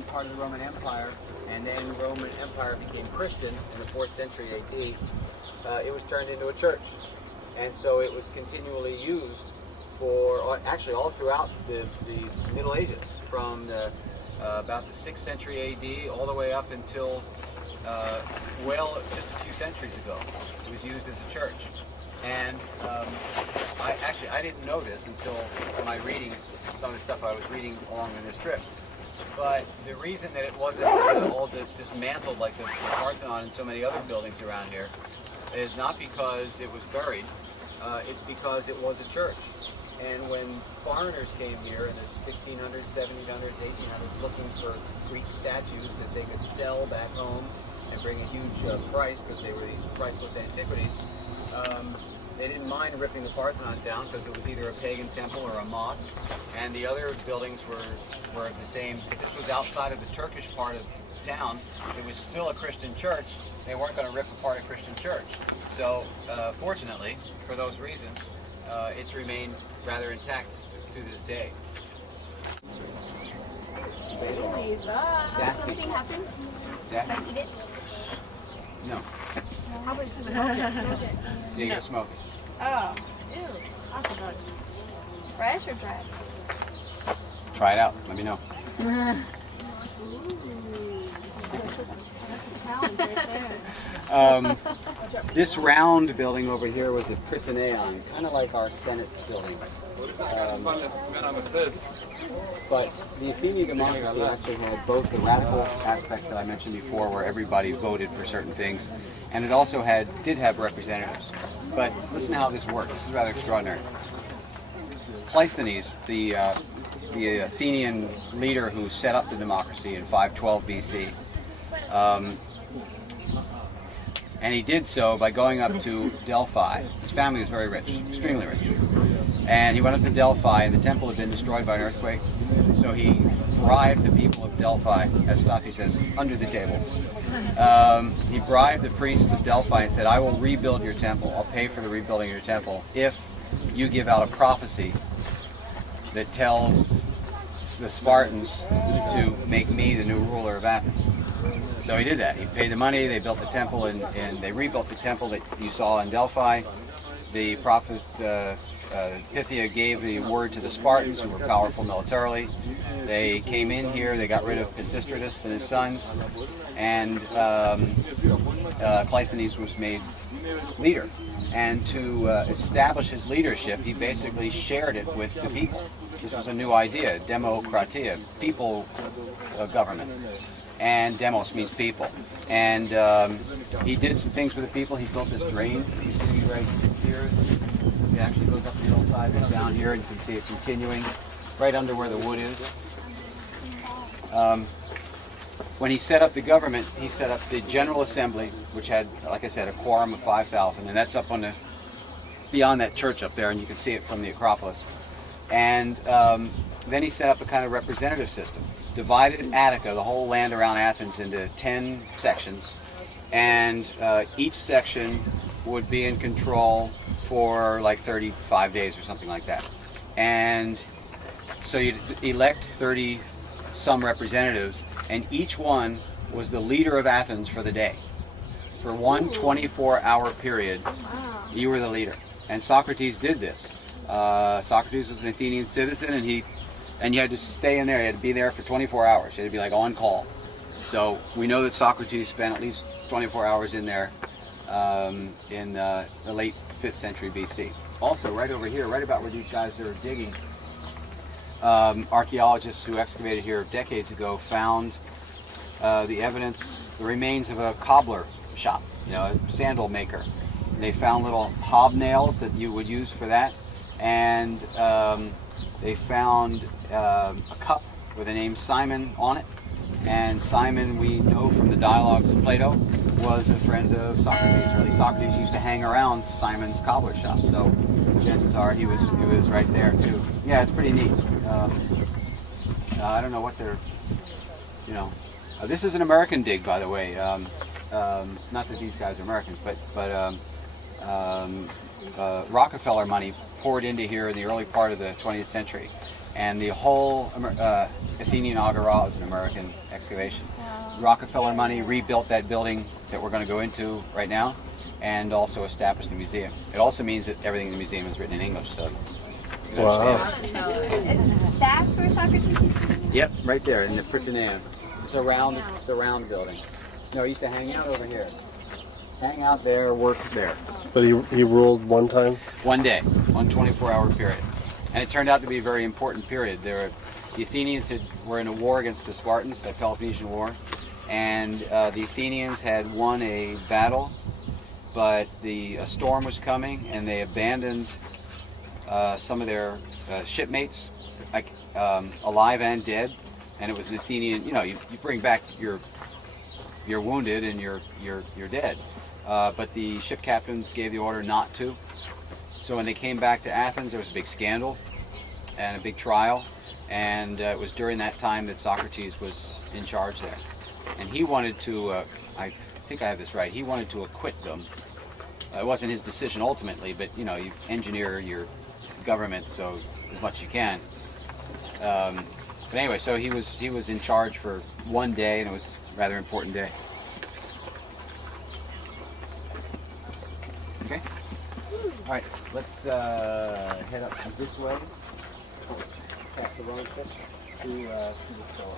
became part of the Roman Empire, and then Roman Empire became Christian in the 4th century AD, it was turned into a church. And so it was continually used for, actually all throughout the Middle Ages, from about the 6th century AD all the way up until, just a few centuries ago. It was used as a church. And I didn't know this until my readings, some of the stuff I was reading along on this trip. But the reason that it wasn't all dismantled like the Parthenon and so many other buildings around here is not because it was buried, it's because it was a church. And when foreigners came here in the 1600s, 1700s, 1800s looking for Greek statues that they could sell back home and bring a huge price because they were these priceless antiquities, they didn't mind ripping the Parthenon down because it was either a pagan temple or a mosque, and the other buildings were the same. If this was outside of the Turkish part of town, it was still a Christian church. They weren't going to rip apart a Christian church. So fortunately, for those reasons, it's remained rather intact to this day. Something happened? Yeah? Can I eat it? No. How about you smoke it? Yeah, you gotta smoke it. Oh, ew. I forgot. Fresh or dry? Try it out. Let me know. This round building over here was the Prytaneon, kind of like our Senate building. But the Athenian democracy actually had both the radical aspects that I mentioned before, where everybody voted for certain things, and it also did have representatives. But listen to how this worked. This is rather extraordinary. Cleisthenes, the Athenian leader who set up the democracy in 512 BC, and he did so by going up to Delphi. His family was very rich, extremely rich. And he went up to Delphi, and the temple had been destroyed by an earthquake. So he bribed the people of Delphi, as Staffy says, under the table. He bribed the priests of Delphi and said, I will rebuild your temple. I'll pay for the rebuilding of your temple if you give out a prophecy that tells the Spartans to make me the new ruler of Athens. So he did that. He paid the money, they built the temple, and they rebuilt the temple that you saw in Delphi. The prophet Pythia gave the word to the Spartans, who were powerful militarily. They came in here, they got rid of Pisistratus and his sons, and Cleisthenes was made leader. And to establish his leadership, he basically shared it with the people. This was a new idea, democratia, people government. And demos means people. And he did some things for the people. He built this drain you see right here. It actually goes up the hillside and down here, and you can see it continuing right under where the wood is. When he set up the government, he set up the General Assembly, which had, like I said, a quorum of 5,000, and that's up on the beyond that church up there, and you can see it from the Acropolis. And then he set up a kind of representative system, divided Attica, the whole land around Athens, into 10 sections, and each section would be in control for like 35 days or something like that. And so you'd elect 30 some representatives, and each one was the leader of Athens for the day. For one 24-hour period, you were the leader. And Socrates did this. Socrates was an Athenian citizen, and you had to stay in there. You had to be there for 24 hours. You had to be like on call. So we know that Socrates spent at least 24 hours in there in the late 5th century BC. Also, right over here, right about where these guys are digging, archaeologists who excavated here decades ago found the evidence, the remains of a cobbler shop, a sandal maker. And they found little hobnails that you would use for that, and they found a cup with the name Simon on it. And Simon, we know from the dialogues of Plato, was a friend of Socrates. Really, Socrates used to hang around Simon's cobbler shop, so chances are he was right there too. Yeah, it's pretty neat. I don't know what they're, this is an American dig, by the way. Not that these guys are Americans, but Rockefeller money poured into here in the early part of the 20th century. And the whole Athenian Agora is an American excavation. Rockefeller money rebuilt that building that we're going to go into right now, and also established the museum. It also means that everything in the museum is written in English, so you can understand it. And that's where Socrates used to be? Yep, right there in the Prytaneum. It's a round building. No, he used to hang out over here. Hang out there, work there. But he ruled one time? One day, 24-hour period. And it turned out to be a very important period. The Athenians were in a war against the Spartans, the Peloponnesian War, and the Athenians had won a battle, but a storm was coming, and they abandoned some of their shipmates, alive and dead. And it was an Athenian. You bring back your wounded and you're dead. But the ship captains gave the order not to. So when they came back to Athens, there was a big scandal and a big trial. And it was during that time that Socrates was in charge there. And he wanted to, I think I have this right, he wanted to acquit them. It wasn't his decision ultimately, but you engineer your government so as much as you can. But anyway, so he was in charge for one day, and it was a rather important day. Okay. All right. Let's head up this way. Past the road to the store.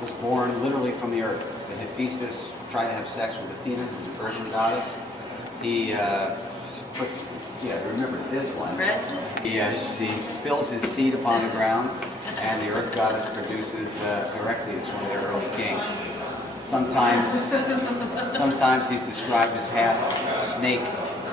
Was born literally from the earth. And Hephaestus tried to have sex with Athena, the Persian goddess. He remember this one. He spills his seed upon the ground, and the earth goddess produces Heracles, one of their early kings. Sometimes he's described as half snake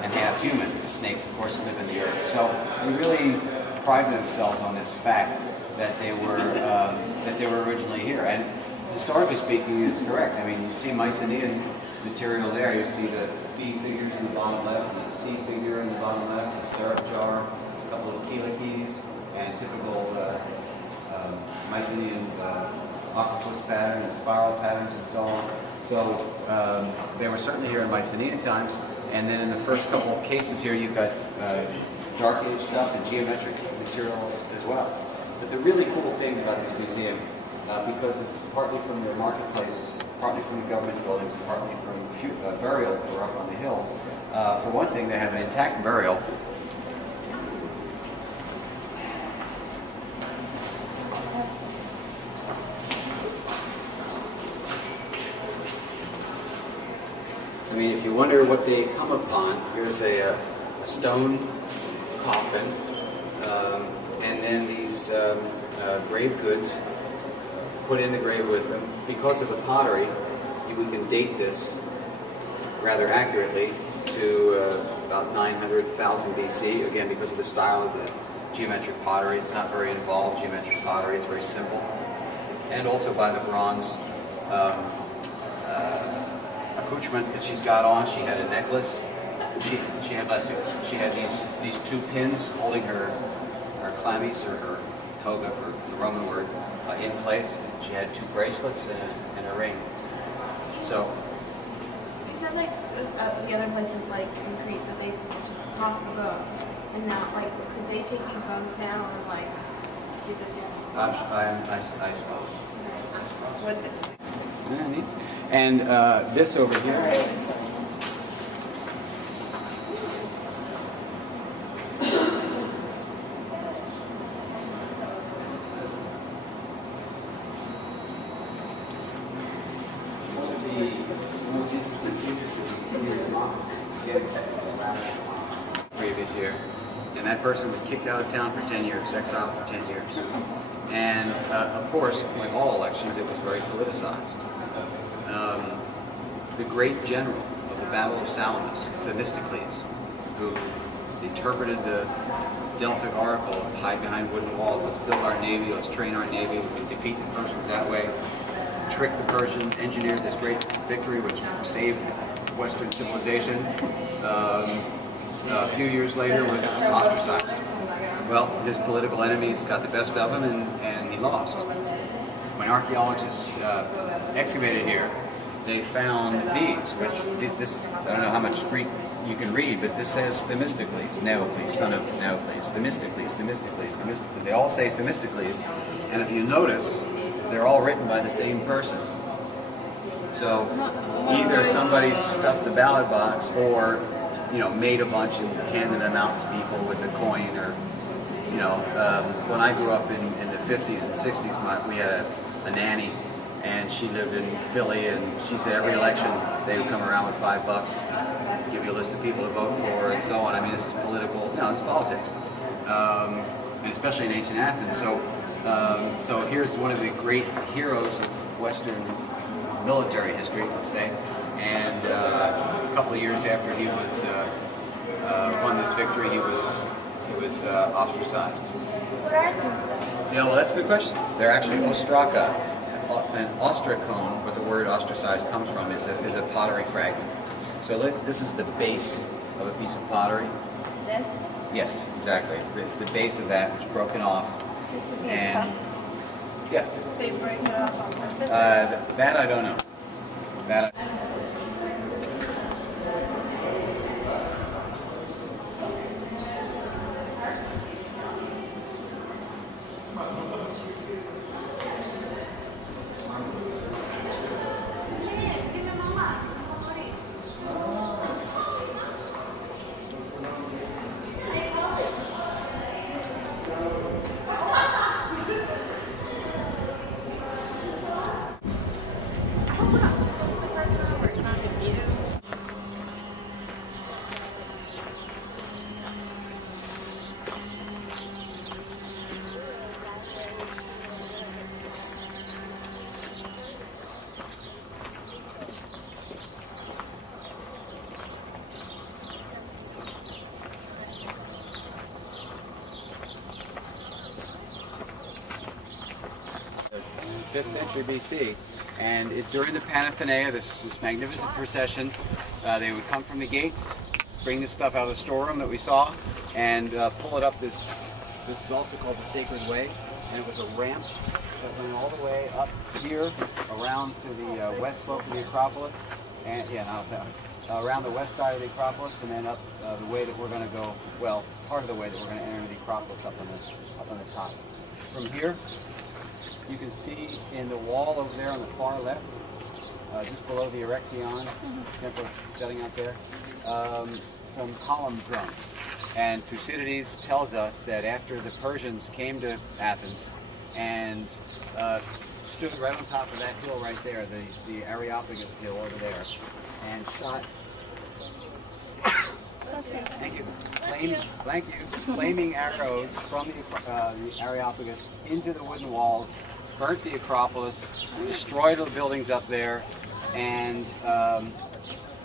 and half human. Snakes, of course, live in the earth. So they really pride themselves on this fact that they were originally here. And historically speaking, it's correct. I mean, you see Mycenaean material there. You see the feed figures in the bottom left, and the seed figure in the bottom left, the stirrup jar, a couple of keys, and typical Mycenaean octopus pattern and spiral patterns and so on. So they were certainly here in Mycenaean times. And then in the first couple of cases here, you've got Dark Age stuff and geometric materials as well. But the really cool thing about this museum, because it's partly from the marketplace, partly from the government buildings, partly from burials that were up on the hill. For one thing, they have an intact burial. I mean, if you wonder what they come upon, here's a stone coffin, and then these grave goods put in the grave with them. Because of the pottery, we can date this rather accurately to about 900,000 BC, again because of the style of the geometric pottery. It's not very involved geometric pottery, it's very simple. And also by the bronze accoutrements that she's got on. She had a necklace. She had these two pins holding her chlamys, or her toga for the Roman word, in place. She had 2 bracelets and a ring. So, You said like the other places like in Crete that they just toss the bones, and now like could they take these bones now or like do the just? I suppose. What the? Yeah, neat. And this over here. Previous year, and that person was kicked out of town for 10 years, exiled for 10 years. And of course, like all elections, it was very politicized. The great general of the Battle of Salamis, Themistocles, who interpreted the Delphic Oracle, hide behind wooden walls, let's build our navy, let's train our navy, we can defeat the Persians that way, trick the Persians, engineered this great victory which saved Western civilization. A few years later was ostracized. Well, his political enemies got the best of him and he lost. When archaeologists excavated here, they found these, which this, I don't know how much Greek you can read, but this says Themistocles, Neocles, son of Neocles, Themistocles, Themistocles, Themistocles. They all say Themistocles, and if you notice, they're all written by the same person. So either somebody stuffed the ballot box or, made a bunch and handed them out to people with a coin or, when I grew up in the 50s and 60s, we had a nanny, and she lived in Philly, and she said every election they would come around with $5, give you a list of people to vote for, and so on. I mean, this is political, it's politics, and especially in ancient Athens. So here's one of the great heroes of Western military history, let's say, and a couple of years after he was won this victory, he was ostracized. What are these? Yeah, well, that's a good question. They're actually ostraka. An ostracone, where the word ostracized comes from, is a pottery fragment. So this is the base of a piece of pottery. This? Yes, exactly. It's the base of that, which is broken off. This would be a And cup. yeah, They break it up on purpose. that I don't know. That I, I hope we're not too close to the person we're trying to view. the 5th century BC, and during the Panathenaea, this magnificent procession, they would come from the gates, bring this stuff out of the storeroom that we saw, and pull it up this is also called the Sacred Way, and it was a ramp that went all the way up here around to the west slope of the Acropolis, and around the west side of the Acropolis, and then up the way that we're going to go, well, part of the way that we're going to enter the Acropolis up on the top. From here, you can see in the wall over there on the far left, just below the Erechtheion temple setting out there, some column drums. And Thucydides tells us that after the Persians came to Athens and stood right on top of that hill right there, the Areopagus hill over there, and shot flaming arrows from the Areopagus into the wooden walls, burnt the Acropolis, destroyed the buildings up there, and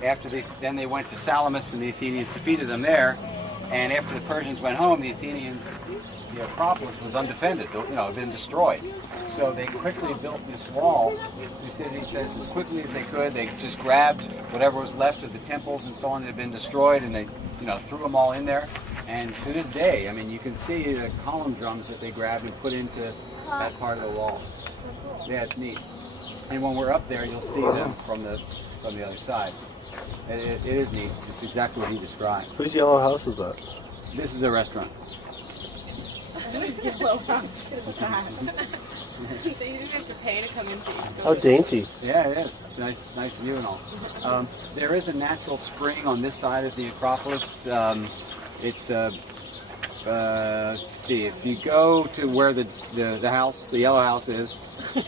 then they went to Salamis, and the Athenians defeated them there. And after the Persians went home, the Acropolis was undefended, had been destroyed. So they quickly built this wall. Thucydides says as quickly as they could, they just grabbed whatever was left of the temples and so on that had been destroyed, and they, threw them all in there. And to this day, I mean, you can see the column drums that they grabbed and put into that part of the wall. Yeah, it's neat. And when we're up there, you'll see them from the other side. It is neat. It's exactly what he described. Whose yellow house is that? This is a restaurant. So you didn't have to pay to come into it. How dainty. Yeah, it is. It's a nice view and all. There is a natural spring on this side of the Acropolis. It's let's see, if you go to where the house, the yellow house is,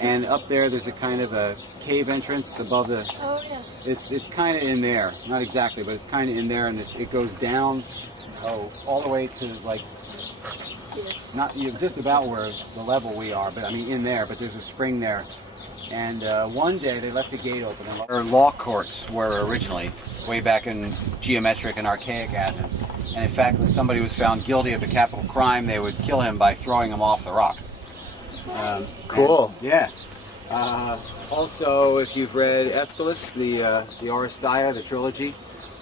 and up there's a kind of a cave entrance above the. Oh yeah. It's kind of in there, not exactly, but it's kind of in there, and it goes down, all the way to like. Not just about where the level we are, but I mean in there. But there's a spring there, and one day they left the gate open. And law courts were originally, way back in geometric and archaic Athens. And in fact, when somebody was found guilty of a capital crime, they would kill him by throwing him off the rock. Cool. Yeah. Also, if you've read Aeschylus, the Oresteia, the trilogy,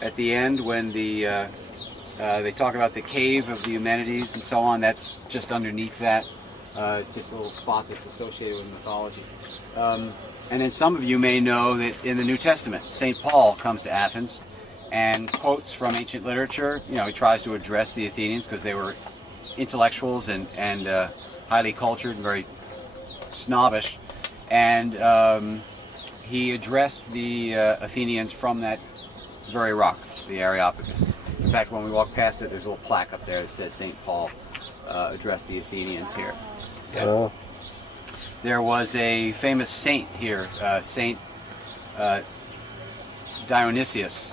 at the end when they talk about the cave of the Eumenides and so on. That's just underneath that. It's just a little spot that's associated with mythology. And then some of you may know that in the New Testament, St. Paul comes to Athens and quotes from ancient literature. You know, he tries to address the Athenians because they were intellectuals and highly cultured and very snobbish. And he addressed the Athenians from that very rock, the Areopagus. In fact, when we walk past it, there's a little plaque up there that says St. Paul addressed the Athenians here. Yeah. Oh. There was a famous saint here, Saint Dionysius,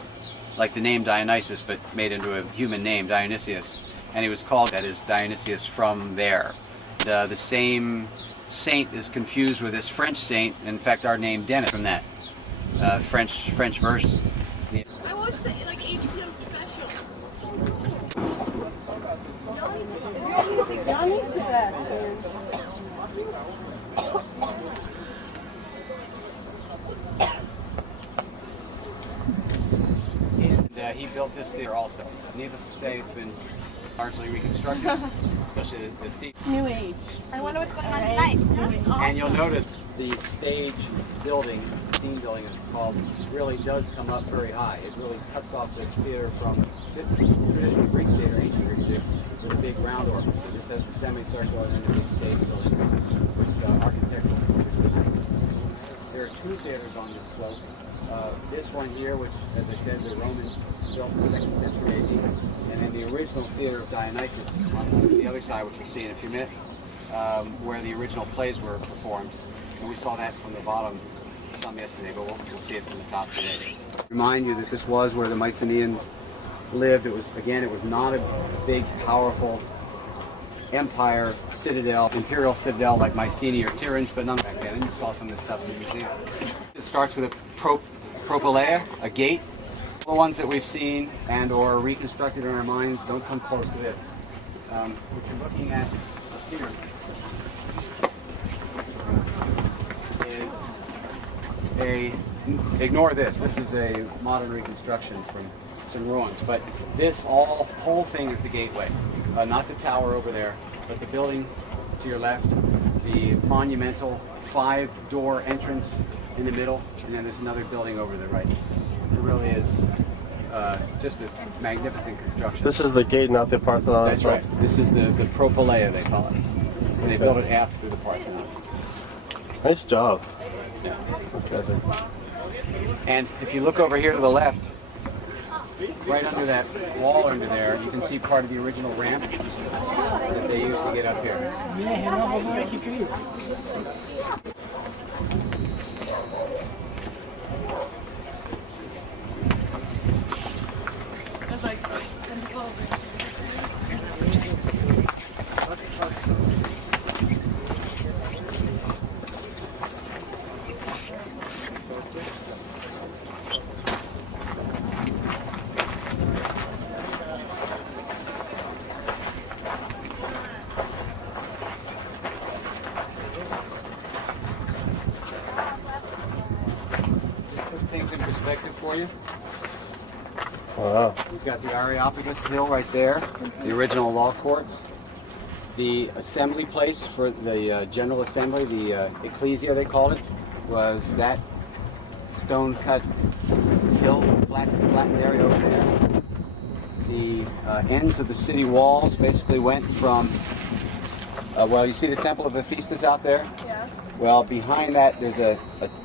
like the name Dionysus, but made into a human name, Dionysius. And he was called, that is, Dionysius from there. The same saint is confused with this French saint. In fact, our name Dennis from that French version. I watched the HBO special. Johnny's the best, man. And he built this theater also. Needless to say, it's been largely reconstructed, especially the seat. New age. I wonder what's going on tonight. And you'll notice the stage building, scene building as it's called, really does come up very high. It really cuts off this theater from traditional Greek theater, ancient Greek theater, with a big round orchestra. This has the semicircular and then the big stage building with architectural. There are two theaters on this slope. This one here, which, as I said, the Romans built in the 2nd century AD, and then the original theater of Dionysus on the other side, which we'll see in a few minutes, where the original plays were performed. And we saw that from the bottom some yesterday, but we'll see it from the top today. Remind you that this was where the Mycenaeans lived. It was not a big, powerful empire citadel, imperial citadel like Mycenae or Tiryns, but none back then. And you saw some of this stuff in the museum. It starts with a propylaea, a gate. The ones that we've seen and or reconstructed in our minds don't come close to this. What you're looking at here is ignore this. This is a modern reconstruction from some ruins. But this whole thing is the gateway. Not the tower over there, but the building to your left, the monumental 5-door entrance in the middle, and then there's another building over the right. It really is just a magnificent construction. This is the gate, not the Parthenon. That's right. This is the propylaea, they call it. And they built it half through the Parthenon. Nice job. Yeah. Okay. And if you look over here to the left, right under that wall under there, you can see part of the original ramp that they used to get up here. Things in perspective for you. Wow. We've got the Areopagus Hill right there, the original law courts. The assembly place for the General Assembly, the Ecclesia they called it, was that stone-cut hill, flattened area over there. The ends of the city walls basically went from, well, you see the Temple of Hephaestus out there? Yeah. Well, behind that there's a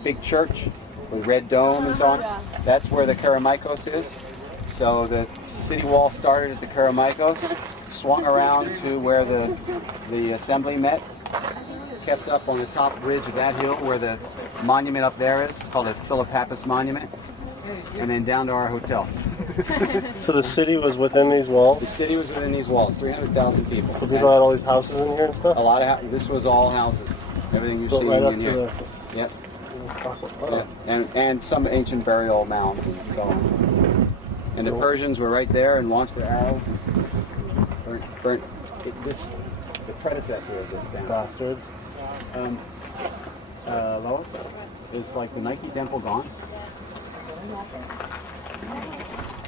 big church with red dome and so on. That's where the Kerameikos is. So the city wall started at the Kerameikos, swung around to where the assembly met, kept up on the top ridge of that hill where the monument up there is. It's called the Philippapis Monument. And then down to our hotel. So the city was within these The walls? city was within these walls, 300,000 people. So people had all these houses in here and stuff? A lot of this was all houses. Everything you Built see right up in to here. Yep. Oh. Yeah. And some ancient burial mounds and so on. And the Persians were right there and launched their arrows. Burnt the predecessor of this town. Bastards. Lois, is like the Nike temple gone?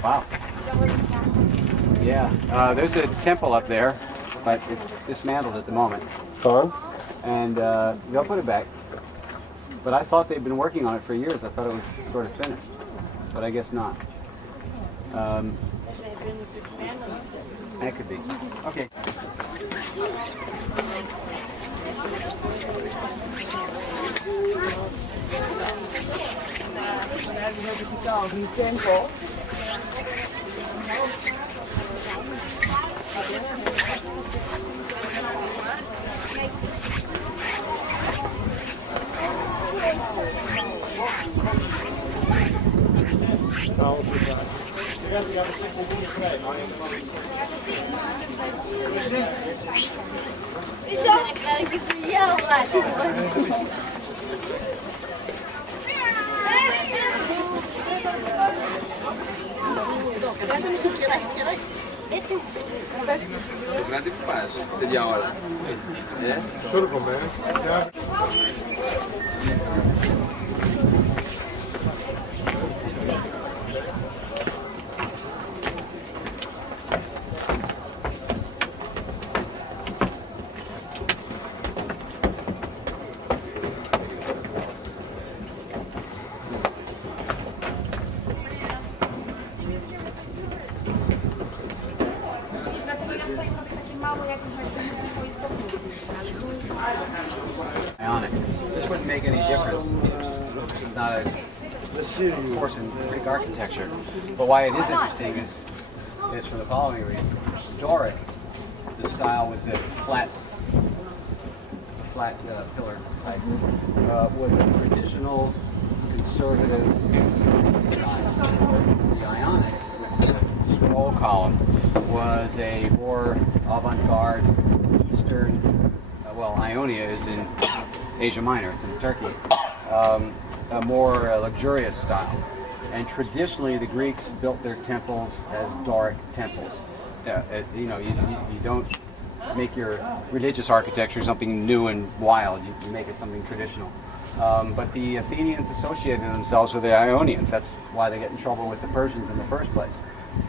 Wow. Yeah, there's a temple up there, but it's dismantled at the moment. Gone? And they'll put it back. But I thought they'd been working on it for years. I thought it was sort of finished. But I guess not. That could be. Okay. Temple. Grande que faz, de hora. É? Choro comer. Ionic. This wouldn't make any difference. This is not a course in Greek architecture. But why it is interesting is for the following reason. Doric, the style with the flat pillar type, was a traditional conservative style. The Ionic, with the scroll column, was a more avant-garde Eastern. Well, Ionia is in Asia Minor, it's in Turkey, a more luxurious style. And traditionally, the Greeks built their temples as Doric temples. You don't make your religious architecture something new and wild. You make it something traditional. But the Athenians associated themselves with the Ionians. That's why they get in trouble with the Persians in the first place.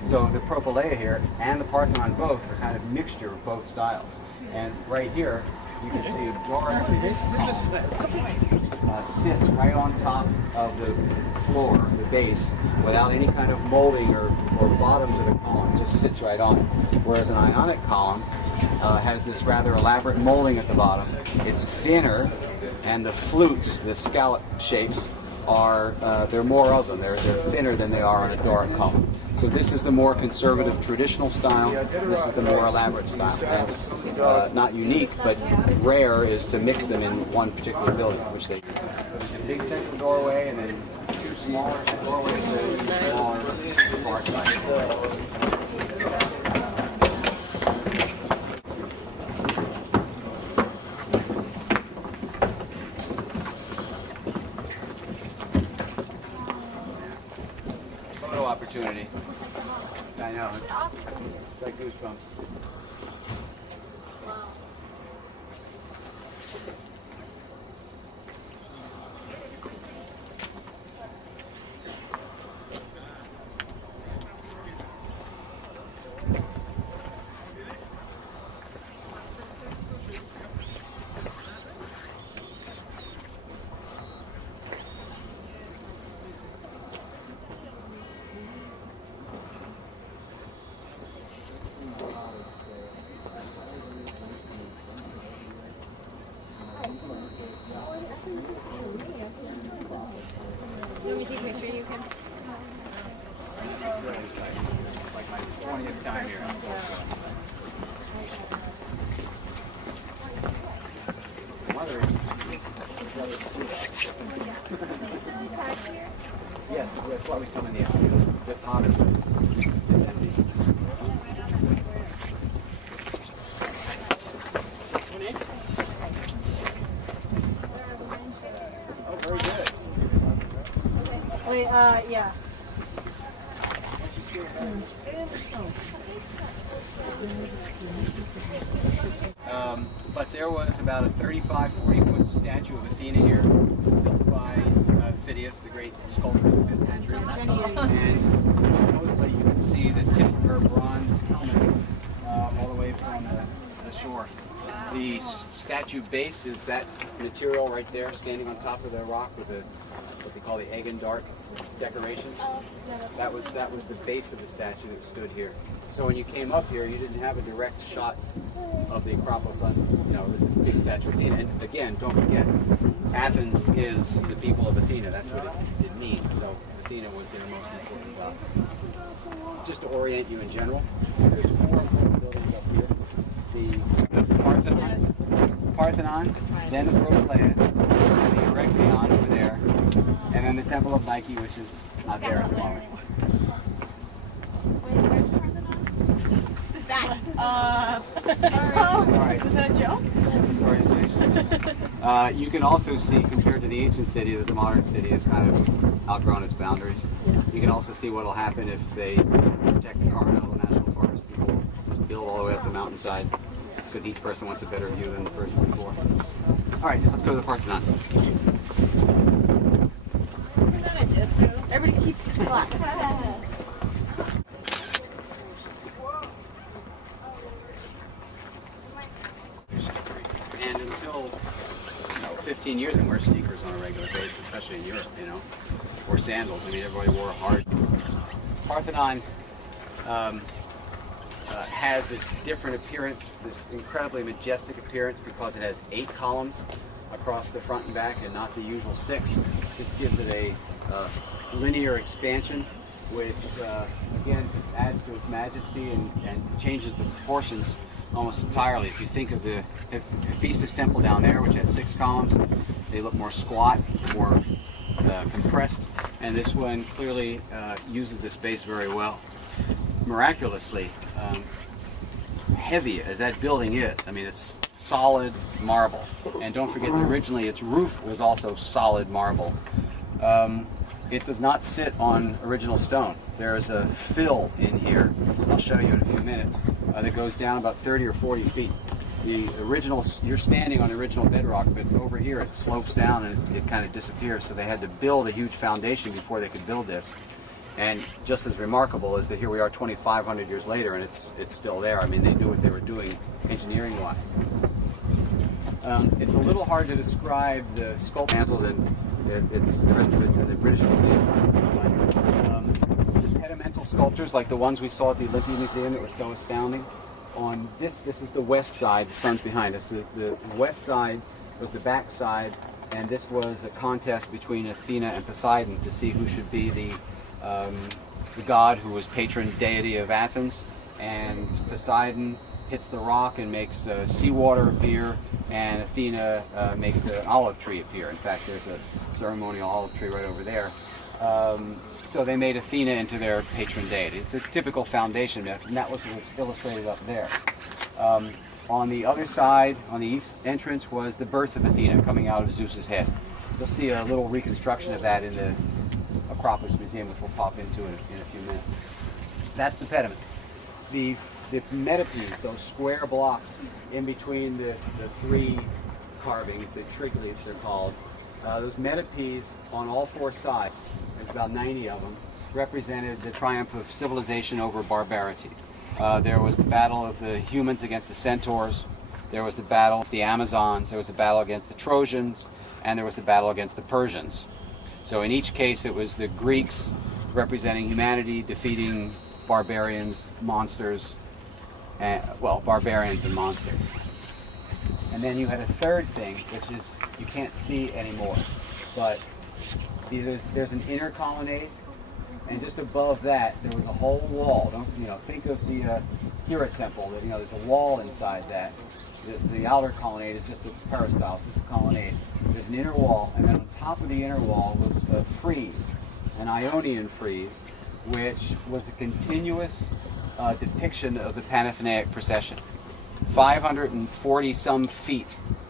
So the Propylaea here and the Parthenon both are kind of mixture of both styles. And right here, you can see a Doric sits right on top of the floor, the base, without any kind of molding or bottom to the column. It just sits right on it. Whereas an Ionic column has this rather elaborate molding at the bottom. It's thinner, and the flutes, the scallop shapes, are there are more of them. They're thinner than they are on a Doric column. So this is the more conservative traditional style. This is the more elaborate style. And not unique, but rare is to mix them in one particular building, which they do. A big central doorway and then two smaller doorways and smaller bar sides. Photo opportunity. I know. It's like goosebumps. take a picture, you can. It's like my 20th time here. Mother yes, that's why we come in the afternoon. It's hottest when it's empty. Oh, very good. Wait, yeah. But there was about a 35, 40-foot statue of Athena here, built by Phidias, the great sculptor of the 5th century. And supposedly you can see the tip of her bronze helmet all the way from the shore. The statue base is that material right there, standing on top of the rock with the what they call the egg and dark decoration. That was the base of the statue that stood here. So when you came up here, you didn't have a direct shot of the Acropolis on, this is the big statue of Athena. And again, don't forget, Athens is the people of Athena. That's what it means. So Athena was their most important god. Just to orient you in general, there's 4 important buildings up here. The Parthenon, then the Proslea, the Erechtheion over there, and then the Temple of Nike, which is not there at the moment. Wait, where's Parthenon? Alright. Was that a joke? Disorientation. You can also see, compared to the ancient city, that the modern city has kind of outgrown its boundaries. You can also see what will happen if they protect the Coronado National Forest. People just build all the way up the mountainside because each person wants a better view than the person before. Alright, let's go to the Parthenon. Isn't that a disco? Everybody keep quiet. And until 15 years, and wear sneakers on a regular basis, especially in Europe, or sandals. I mean, everybody wore hard. Parthenon has this different appearance, this incredibly majestic appearance, because it has 8 columns across the front and back, and not the usual 6. This gives it a linear expansion, which again just adds to its majesty and changes the proportions almost entirely. If you think of the Hephaestus temple down there, which had 6 columns, they look more squat, more compressed, and this one clearly uses the space very well. Miraculously, heavy as that building is, I mean, it's solid marble. And don't forget that originally its roof was also solid marble. It does not sit on original stone. There is a fill in here, I'll show you in a few minutes, that goes down about 30 or 40 feet. The original, you're standing on the original bedrock, but over here it slopes down and it kind of disappears. So they had to build a huge foundation before they could build this. And just as remarkable is that here we are 2,500 years later and it's still there. I mean, they knew what they were doing engineering-wise. It's a little hard to describe the sculpture, than the rest of it's in the British Museum. The pedimental sculptures, like the ones we saw at the Olympia Museum that were so astounding. On this is the west side, the sun's behind us. The west side was the back side, and this was a contest between Athena and Poseidon to see who should be the god who was patron deity of Athens. And Poseidon hits the rock and makes seawater appear, and Athena makes an olive tree appear. In fact, there's a ceremonial olive tree right over there. So they made Athena into their patron deity. It's a typical foundation myth, and that was illustrated up there. On the other side, on the east entrance, was the birth of Athena coming out of Zeus's head. You'll see a little reconstruction of that in the Acropolis Museum, which we'll pop into in a few minutes. That's the pediment. The metopes, those square blocks in between the 3 carvings, the triglyphs they're called, those metopes on all 4 sides, there's about 90 of them, represented the triumph of civilization over barbarity. There was the battle of the humans against the centaurs, there was the battle of the Amazons, there was the battle against the Trojans, and there was the battle against the Persians. So in each case it was the Greeks representing humanity, defeating barbarians, monsters, barbarians and monsters. And then you had a third thing, which is you can't see anymore, but there's an inner colonnade, and just above that there was a whole wall. Don't think of the Hira temple. That there's a wall inside that. The outer colonnade is just a peristyle, it's just a colonnade. There's an inner wall, and then on top of the inner wall was a frieze, an Ionian frieze, which was a continuous depiction of the Panathenaic procession. 540 some feet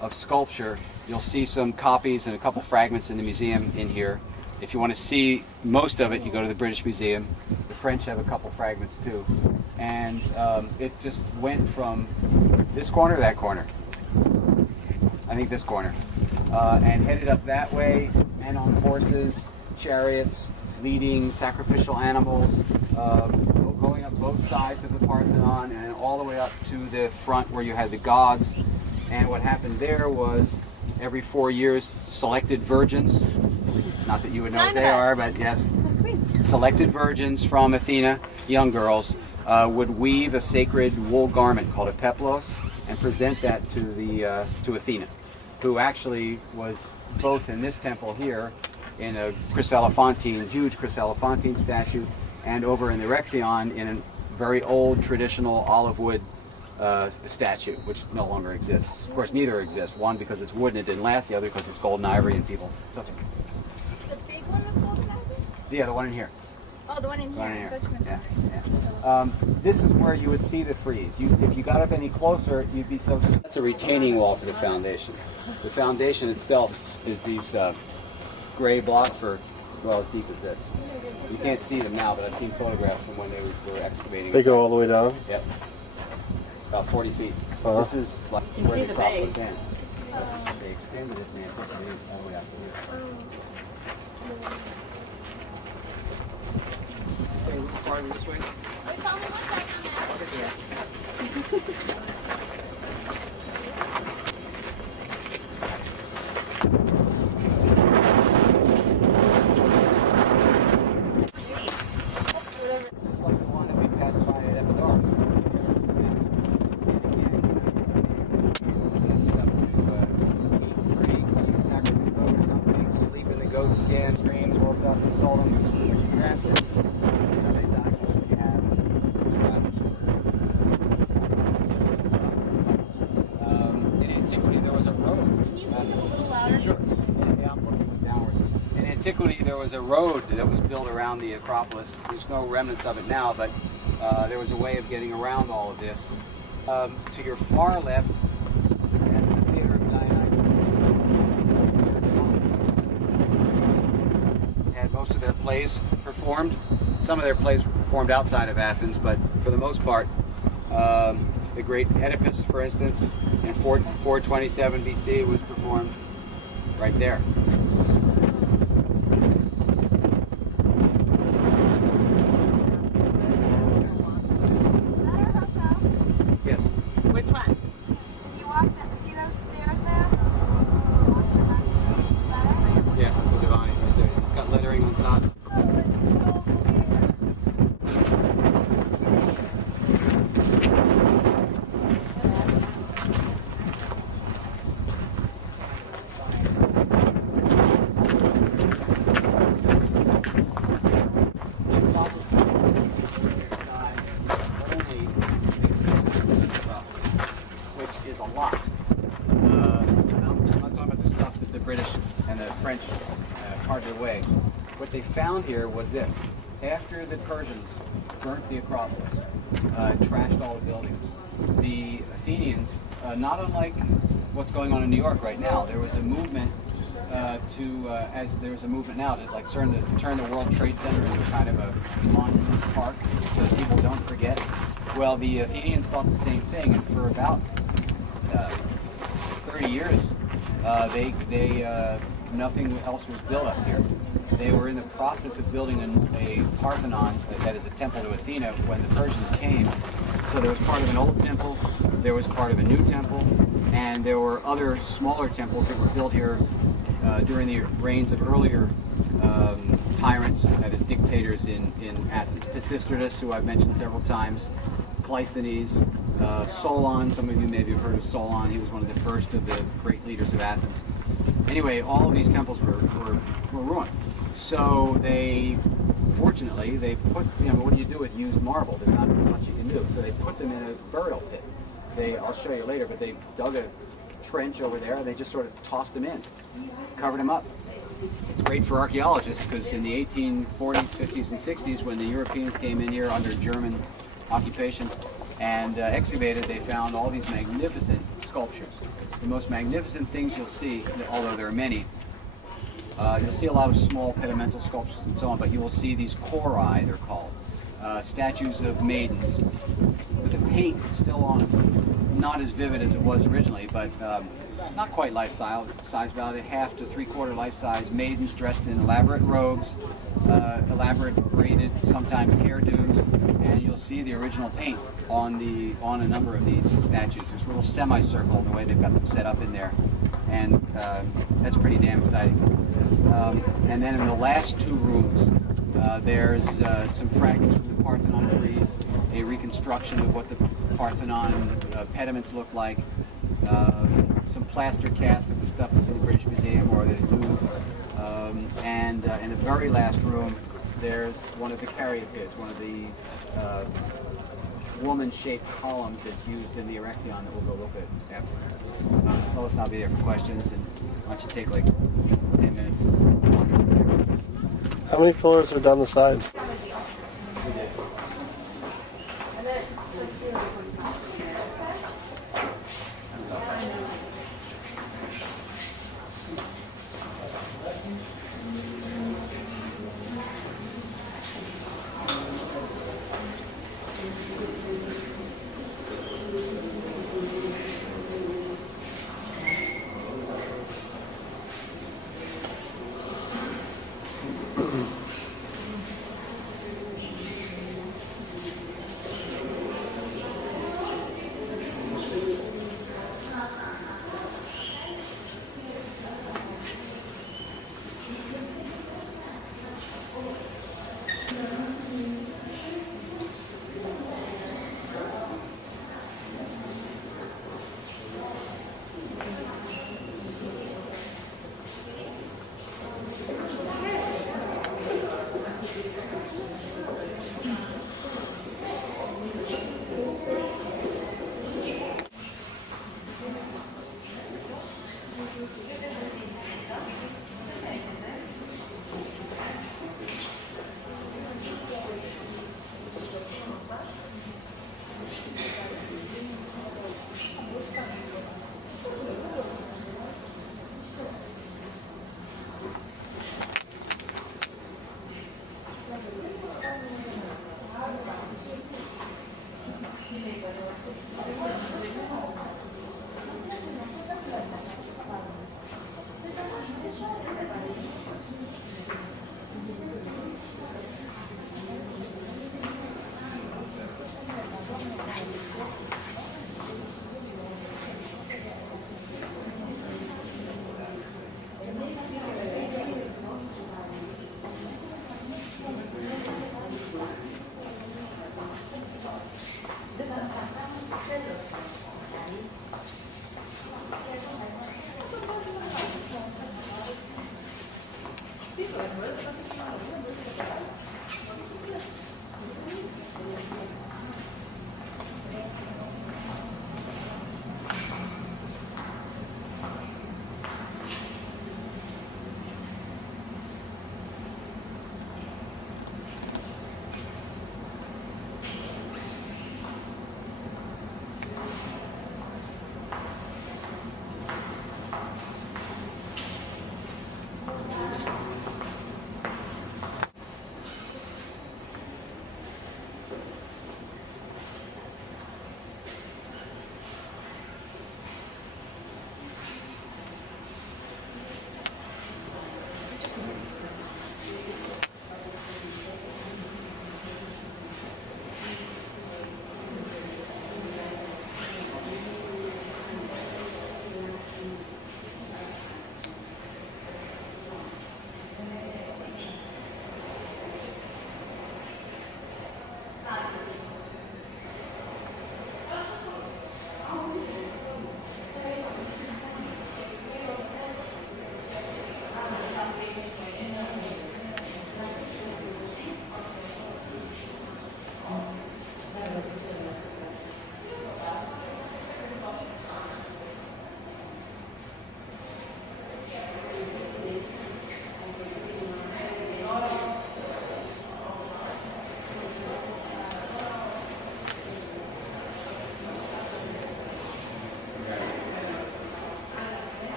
of sculpture. You'll see some copies and a couple fragments in the museum in here. If you want to see most of it, you go to the British Museum. The French have a couple fragments too. And it just went from this corner to that corner. I think this corner. And headed up that way, men on horses, chariots, leading sacrificial animals, going up both sides of the Parthenon and all the way up to the front where you had the gods. And what happened there was every 4 years, selected virgins, not that you would know what they are, but yes, selected virgins from Athena, young girls, would weave a sacred wool garment called a peplos and present that to Athena, who actually was both in this temple here in a Chryselephantine, huge Chryselephantine statue, and over in the Erechtheion in a very old traditional olive wood statue, which no longer exists. Of course, neither exists. One because it's wood and it didn't last. The other because it's gold and ivory and people. The big one is gold and ivory? Yeah, the one in here. Oh, the one in here. Yeah. This is where you would see the frieze. If you got up any closer, you'd be so. That's a retaining wall for the foundation. The foundation itself is these gray blocks for as deep as this. You can't see them now, but I've seen photographs from when they were excavating. They go all the way down? Yep. About 40 feet. Uh-huh. This is like where the Acropolis ends. They extended it and they took it all the way out to here. Okay, a little farther this way. Just like the one that we passed by at Epidaurus. Sleep in the goat skin, dreams, woke up and told them what you trapped in. Now they died. You have in antiquity there was a road. Can you speak a little louder? Sure. Yeah, I'm looking downwards. In antiquity, there was a road that was built around the Acropolis. There's no remnants of it now, but there was a way of getting around all of this. To your far left, that's the Theater of Dionysus. Had most of their plays performed. Some of their plays were performed outside of Athens, but for the most part, the great Oedipus, for instance, in 427 BC was performed right there. Yes. Which one? You walk that, see those stairs there? Yeah, the divine right there. It's got lettering on top. Which is a lot. I'm not talking about the stuff that the British and the French carted away. What they found here was this. After the Persians burnt the Acropolis, trashed all the buildings, the Athenians, not unlike what's going on in New York right now, there was a movement as there's a movement now to like turn the World Trade Center into kind of a monument park so that people don't forget. Well, the Athenians thought the same thing, and for about 30 years, nothing else was built up here. They were in the process of building a Parthenon, that is a temple to Athena, when the Persians came. So there was part of an old temple, there was part of a new temple, and there were other smaller temples that were built here during the reigns of earlier tyrants, that is dictators in Athens. Pisistratus, who I've mentioned several times, Cleisthenes, Solon, some of you maybe have heard of Solon. He was one of the first of the great leaders of Athens. Anyway, all of these temples were ruined. So fortunately, they put, what do you do with used marble? There's not much you can do. So they put them in a burial pit. I'll show you later, but they dug a trench over there and they just sort of tossed them in, covered them up. It's great for archaeologists because in the 1840s, 50s, and 60s, when the Europeans came in here under German occupation and excavated, they found all these magnificent sculptures. The most magnificent things you'll see, although there are many, you'll see a lot of small pedimental sculptures and so on, but you will see these chorai, they're called, statues of maidens with the paint still on them. Not as vivid as it was originally, but not quite life size, about a half to three-quarter life size maidens dressed in elaborate robes, elaborate braided, sometimes hairdos, and you'll see the original paint on a number of these statues. There's a little semicircle the way they've got them set up in there, and that's pretty damn exciting. And then in the last two rooms, there's some fragments from the Parthenon frieze, a reconstruction of what the Parthenon pediments look like, some plaster casts of the stuff that's in the British Museum or the Louvre, and in the very last room, there's one of the caryatids, one of the woman-shaped columns that's used in the Erechtheion that we'll go look at after. Lois and I'll be there for questions, and why don't you take like 10 minutes. How many pillars are down the side?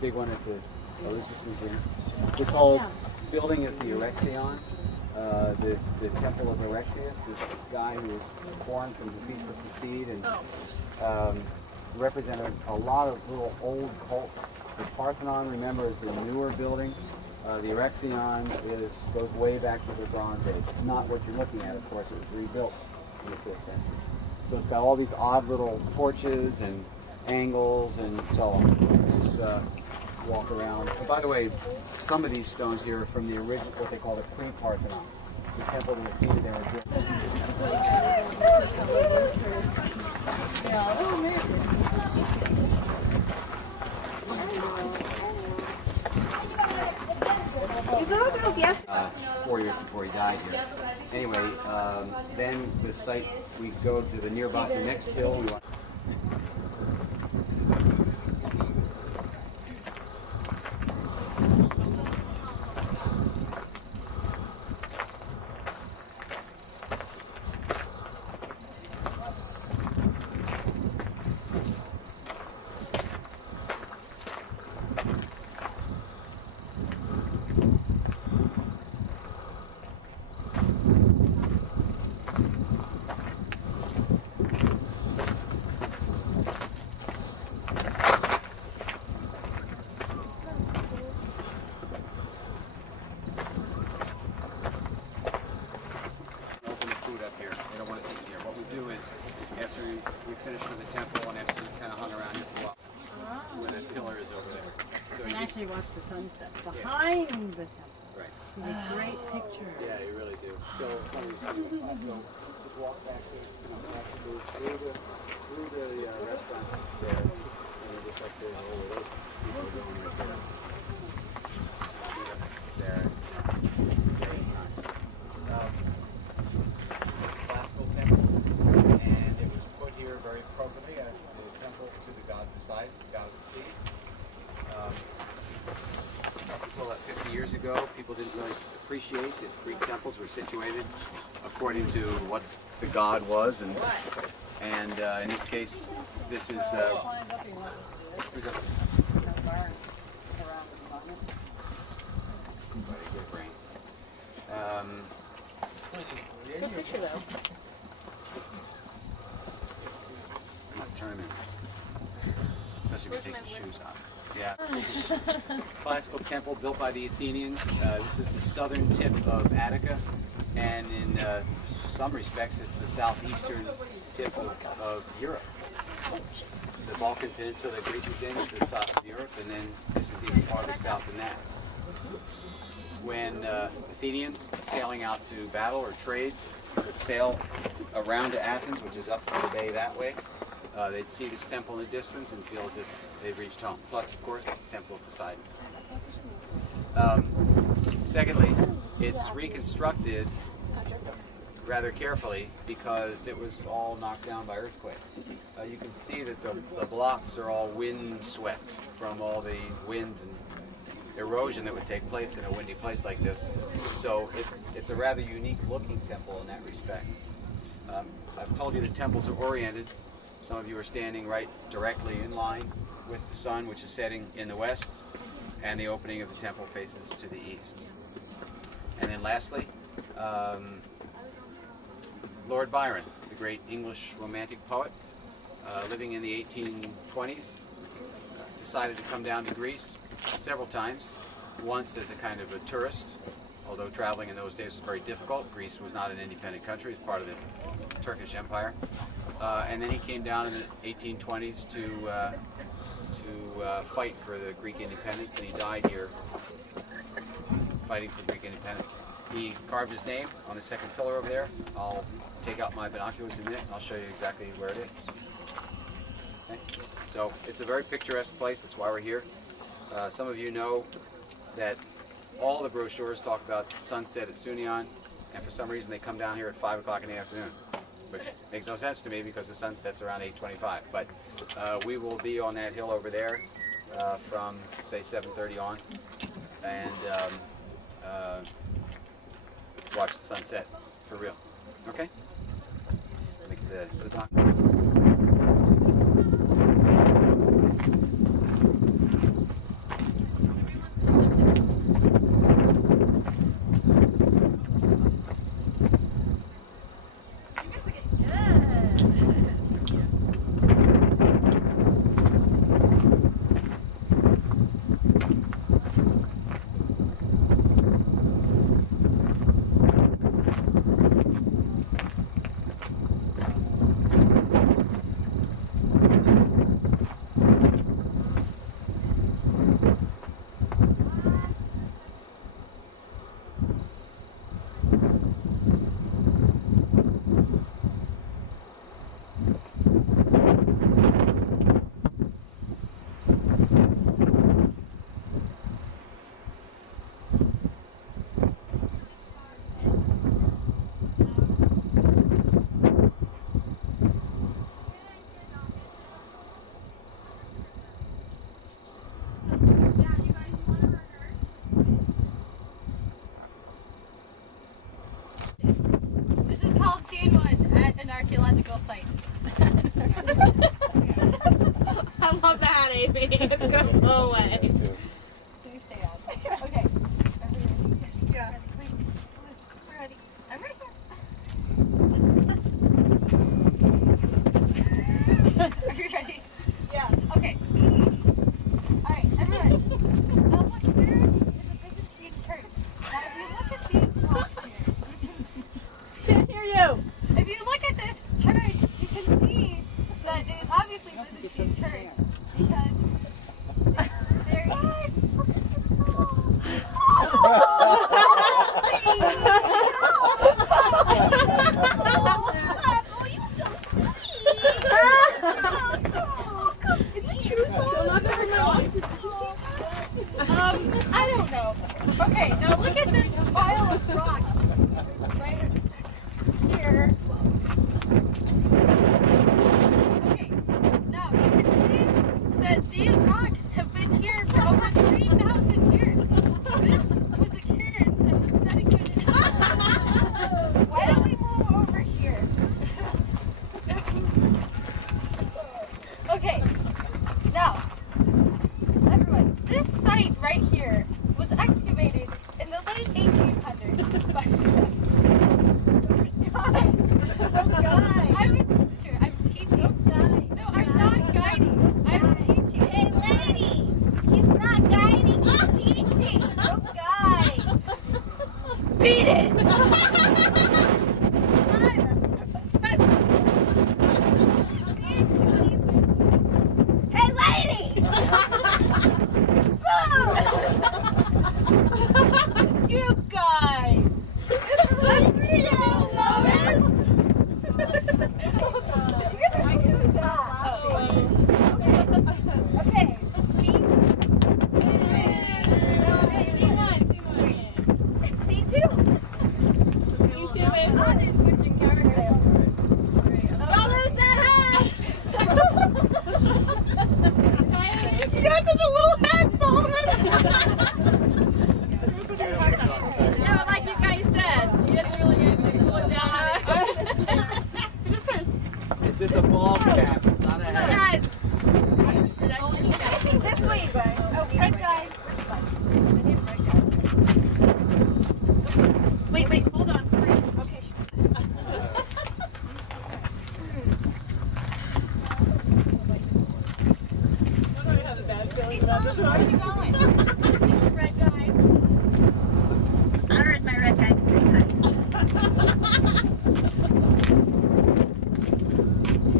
big one at the Lucis Museum. This whole building is the Erection. The Temple of Erectius, this guy who was born from the fetus of seed and represented a lot of little old cults. The Parthenon, remember, is the newer building. The Erection goes way back to the Bronze Age. Not what you're looking at, of course. It was rebuilt in the 5th century. So it's got all these odd little porches and angles and so on. Let's just walk around. And by the way, some of these stones here are from the original, what they call the pre-Parthenon. The temple that was defeated there was built. These little girls, yes. 4 years before he died here. Anyway, then the site, we go to the next hill. We want. Open the food up here. They don't want us eating here. What we do is, after we finish with the temple and after we kind of hung around here for a while, where that pillar is over there. So You you can actually watch the sunset behind the temple. right. It's a great picture. Yeah, you really do. So some of you see it. So just walk back to, through the restaurant there, and we're just up there, and over those people are going right there. There. Classical temple, and it was put here very appropriately as a temple to the god Poseidon, the god of the sea. Up until about 50 years ago, people didn't really appreciate that Greek temples were situated according to what the god was, and in this case, this is. Who's up? Good brain. Good picture though. I'm not turning it. Especially if he takes his shoes off. Yeah. Classical temple built by the Athenians. This is the southern tip of Attica, and in some respects, it's the southeastern tip of Europe. The Balkan Peninsula that Greece is in is the south of Europe, and then this is even farther south than that. When Athenians sailing out to battle or trade would sail around to Athens, which is up the bay that way, they'd see this temple in the distance and feel as if they've reached home. Plus, of course, it's the Temple of Poseidon. Secondly, it's reconstructed rather carefully because it was all knocked down by earthquakes. You can see that the blocks are all wind swept from all the wind and erosion that would take place in a windy place like this. So it's a rather unique looking temple in that respect. I've told you the temples are oriented. Some of you are standing right directly in line with the sun, which is setting in the west, and the opening of the temple faces to the east. And then lastly, Lord Byron, the great English romantic poet, living in the 1820s, decided to come down to Greece several times, once as a kind of a tourist, although traveling in those days was very difficult. Greece was not an independent country, it was part of the Turkish Empire. And then he came down in the 1820s to fight for the Greek independence, and he died here fighting for Greek independence. He carved his name on the second pillar over there. I'll take out my binoculars in a minute and I'll show you exactly where it is. Okay? So it's a very picturesque place, that's why we're here. Some of you know that all the brochures talk about sunset at Sunion, and for some reason they come down here at 5 o'clock in the afternoon, which makes no sense to me because the sun sets around 8:25. But we will be on that hill over there from, say, 7:30 on, and watch the sunset for real. Okay? Make the dock. Is it true, Saul? I don't know. Okay, now look at this pile of rocks right here. Okay, now you can see that these rocks have been here for over 3,000 years. This was a kid that was dedicated. Why don't we move over here? Okay, now, everyone, this site right here was excavated in the late 1800s by... I'm a teacher. I'm teaching. No, I'm not guiding. I'm teaching. Hey, lady! He's not guiding. He's teaching. Don't guide. Beat it! Hey, lady! You guys! Okay, see? Oh, they're switching characters. Don't lose that hat! You got such a little head, Solomon! Yeah, like you guys said, you didn't really actually pull it down. It's just a ball cap. It's not a hat. Guys! Facing this way, guys. Oh, red guy. Wait, hold on. Okay. Hey, Solomon, where are you going? Red guy. I read my red guy 3 times.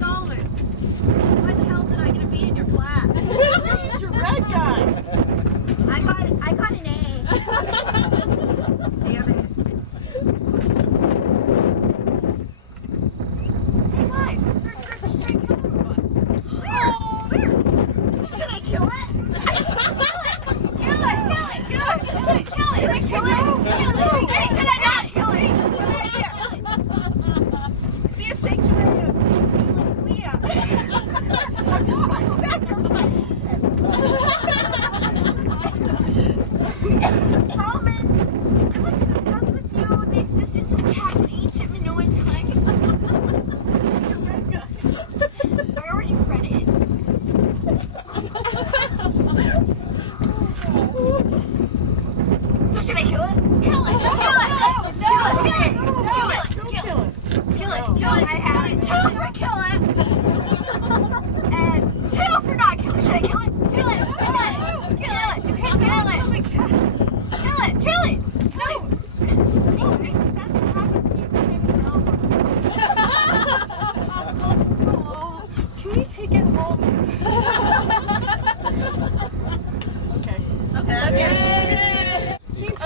Solomon, why the hell did I get a B in your class? It's your red guy. I got an A. Damn it. Hey guys, there's a stray killer of us. Where? Should I kill it? Kill it! Should I not kill it? Be a sanctuary of Leah. Solomon, I'd like to discuss with you the existence of cats in ancient Minoan times. I already read it. So should I kill it? Kill it! Kill it! I have it. 2 for kill it! And 2 for not kill it. Should I kill it? Kill it! You can't kill it! Kill it! No! That's what happens when you take it home. Can we take it home?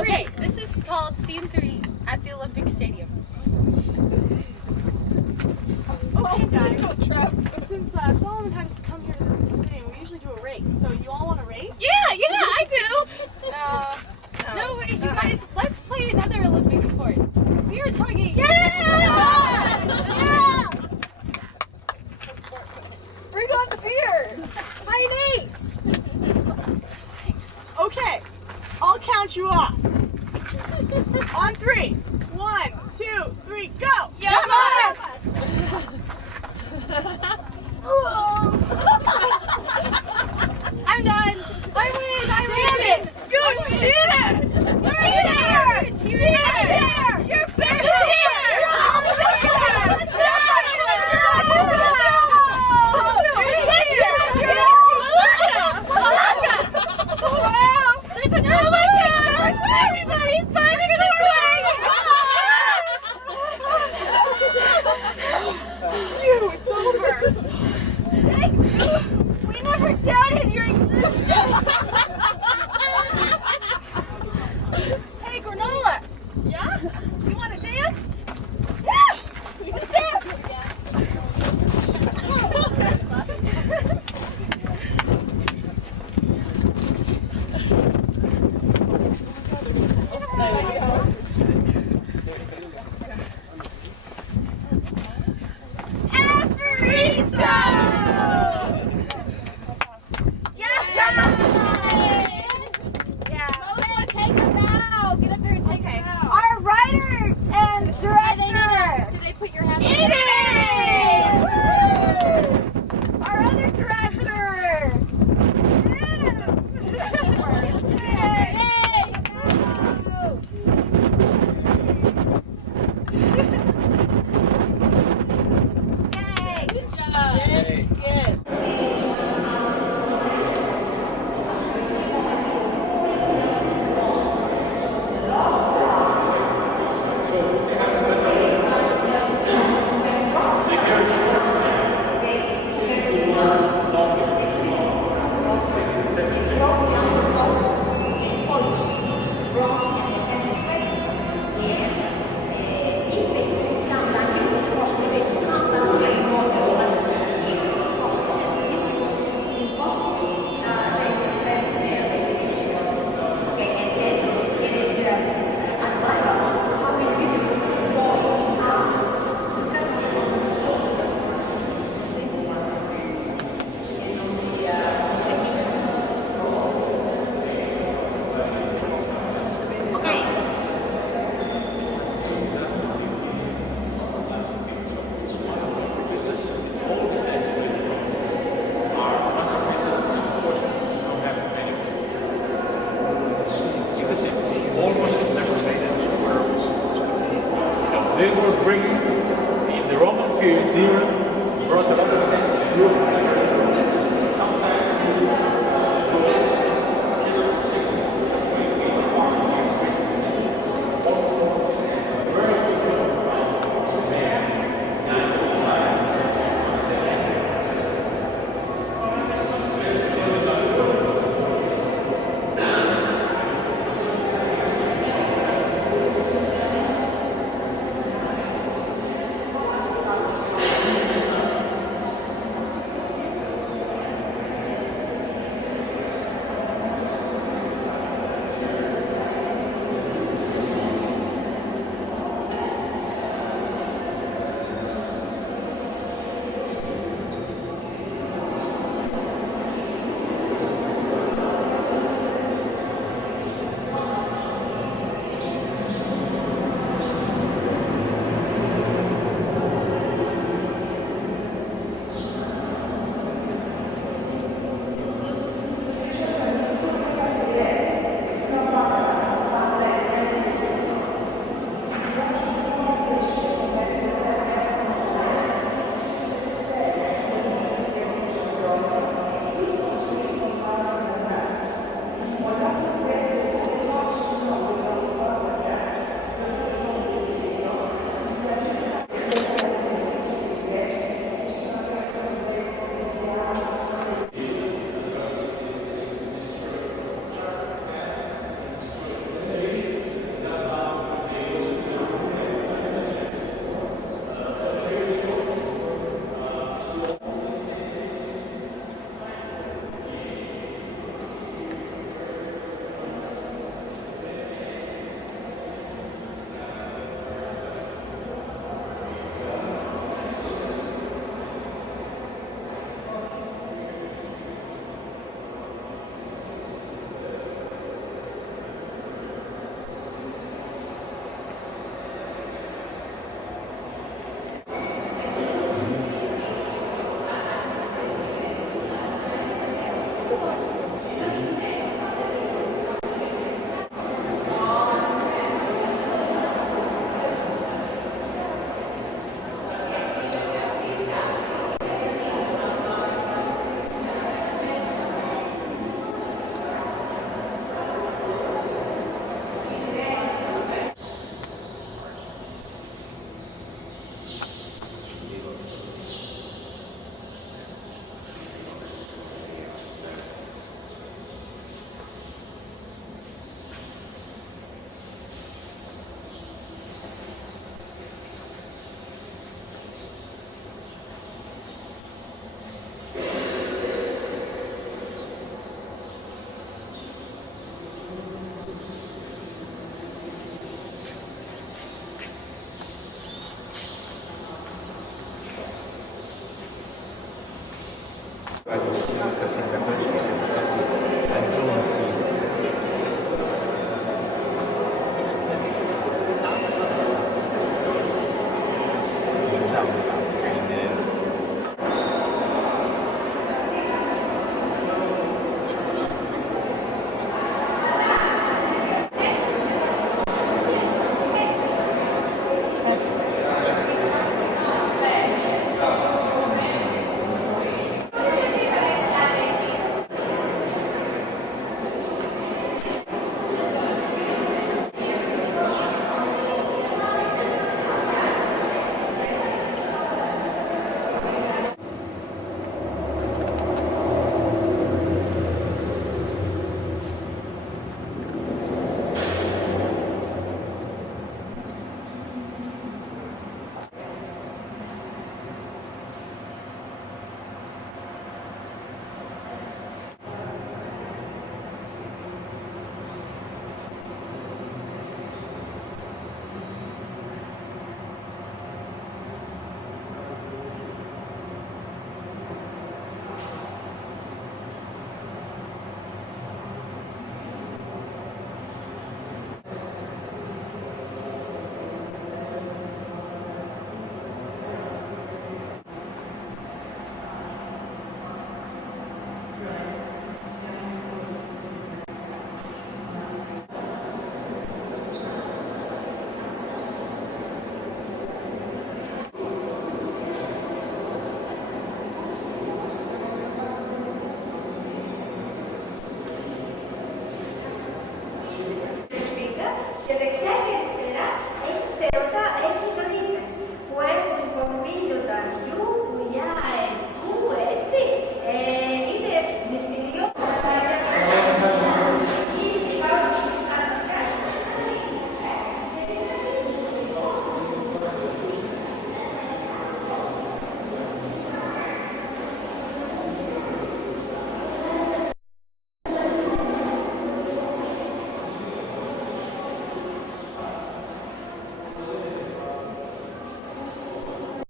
Okay, this is called Scene 3 at the Olympic Stadium. Okay, guys. Since Solomon had us come here to the Olympic Stadium, we usually do a race. So you all want to race? Yeah, I do. No, wait, you guys, let's play another Olympic sport. We are chugging. Yeah! Bring on the beer! Mayonnaise! Okay, I'll count you off. On 3. 1, 2, 3, go! Yes! I'm done. I win. Damn it! You cheated! You're a bitch! You're all cheaters! Wow. There's another one. Everybody, find a doorway! skit. They were bringing, in the Roman period, brought the